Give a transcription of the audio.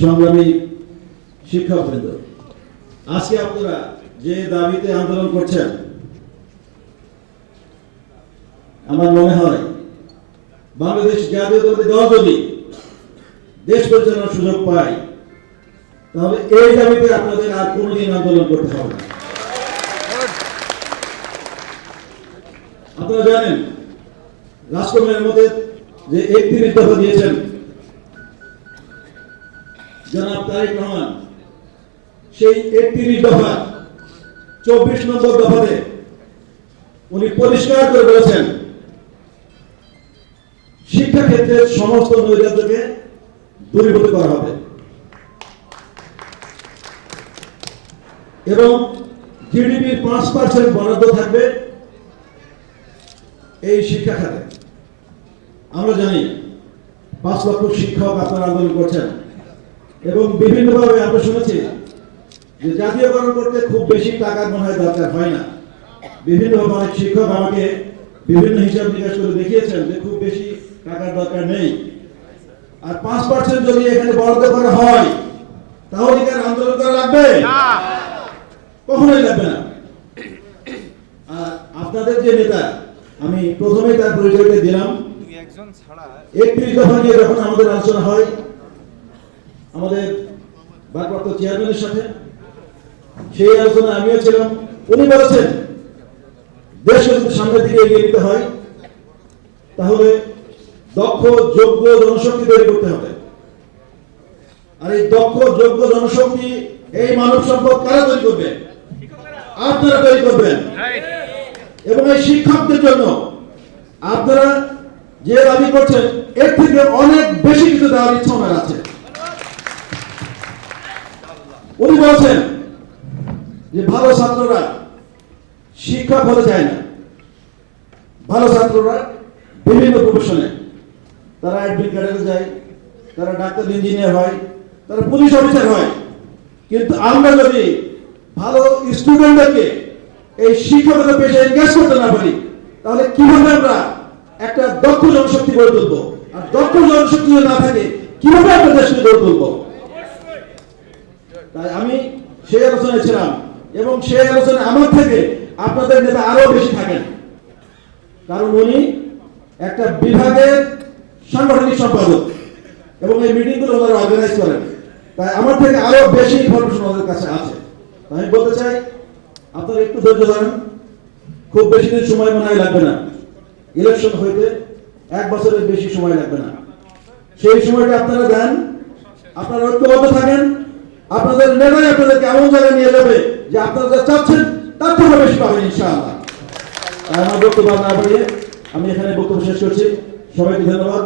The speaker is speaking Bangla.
সংগ্রামী শিক্ষকবৃন্দ আজকে আপনারা যে দাবিতে আন্দোলন করছেন, আমার মনে হয় বাংলাদেশ জাতীয়তাবাদী দল যদি দেশ পরিচালনার সুযোগ পায়, তাহলে এই দাবিতে আপনাদের আর কোনোদিন আন্দোলন করতে হবে আপনারা জানেন রাষ্ট্রমের মধ্যে যে একত্রিশ দফা দিয়েছেন জনাব তারেক রহমান, সেই একত্রিশ দফা, চব্বিশ নম্বর দফাতে উনি পরিষ্কার করে বলেছেন শিক্ষা ক্ষেত্রের সমস্ত নৈরাজ্যকে দূরীভূত করা হবে। এবং জিডিপির পাঁচ পার্সেন্ট বরাদ্দ থাকবে এই শিক্ষা খাতে। আমরা জানি, পাঁচ লক্ষ শিক্ষক আপনারা আন্দোলন করছেন। এবং বিভিন্নভাবে আমরা শুনেছি যে জাতীয়করণ করতে খুব বেশি টাকার মনে হয় দরকার হয় না। বিভিন্নভাবে অনেক শিক্ষক আমাকে বিভিন্ন হিসাব নিকাশ করে দেখিয়েছেন যে খুব বেশি টাকার দরকার নেই। আর পাঁচ পার্সেন্ট যদি এখানে বরাদ্দ করা হয় তাহলে কি আন্দোলন করা লাগবে? কখনোই লাগবে না। আর আপনাদের যে নেতা আমি প্রথমেই তার পরিচয়টা দিলাম। একত্রিশ দফা নিয়ে যখন আমাদের আলোচনা হয় আমাদের ভারপ্রাপ্ত চেয়ারম্যানের সাথে সেই আলোচনা আমিও ছিলাম। উনি বলেছেন দেশকে যদি সামনের দিকে এগিয়ে নিতে হয়, তাহলে দক্ষ, যোগ্য জনশক্তি তৈরি করতে হবে। আর এই দক্ষ, যোগ্য জনশক্তি, এই মানব সম্পদ কারা তৈরি করবে? আপনারা তৈরি করবেন। এবং এই শিক্ষকদের জন্য আপনারা যে দাবি করছেন, এর থেকে অনেক বেশি কিছু দেওয়ার ইচ্ছা আছে। উনি বলছেন যে ভালো ছাত্ররা শিক্ষক হতে চায় না। ভালো ছাত্ররা বিভিন্ন প্রফেশনে তারা অ্যাডমিট ক্যাডারে যায়, তারা ডাক্তার ইঞ্জিনিয়ার হয়, তারা পুলিশ অফিসার হয়। কিন্তু আমরা যদি ভালো স্টুডেন্টদেরকে এই শিক্ষকতা পেশায় এনগেজ করতে না পারি, তাহলে কীভাবে আমরা একটা দক্ষ জনশক্তি গড়ে তুলবো? আর দক্ষ জনশক্তি যদি না থাকে, কীভাবে আমরা দেশকে গড়ে তুলবো? তাই আমি সেই আলোচনায় ছিলাম এবং সেই আলোচনায় আমার থেকে আপনাদের নেতা আরও বেশি থাকেন। কারণ উনি একটা বিভাগের সাংগঠনিক সম্পাদক এবং এই মিটিংগুলো ওনারা অর্গানাইজ করেন। তাই আমার থেকে আরও বেশি ইনফরমেশন ওদের কাছে আছে। আমি বলতে চাই, আপনারা একটু ধৈর্য ধরেন। খুব বেশি দিন সময় মনে লাগবে না। ইলেকশন হইতে এক বছরের বেশি সময় লাগবে না। সেই সময়টা আপনারা দেন। আপনারা ঐক্যবদ্ধ থাকেন। আপনাদের নেতাই আপনাদেরকে এমন জায়গায় নিয়ে যাবে যে আপনারা যা চাচ্ছেন, তার থেকে বেশি পাবেন ইনশাআল্লাহ। আমার বক্তব্য না বাড়িয়ে আমি এখানে বক্তব্য শেষ করছি। সবাইকে ধন্যবাদ।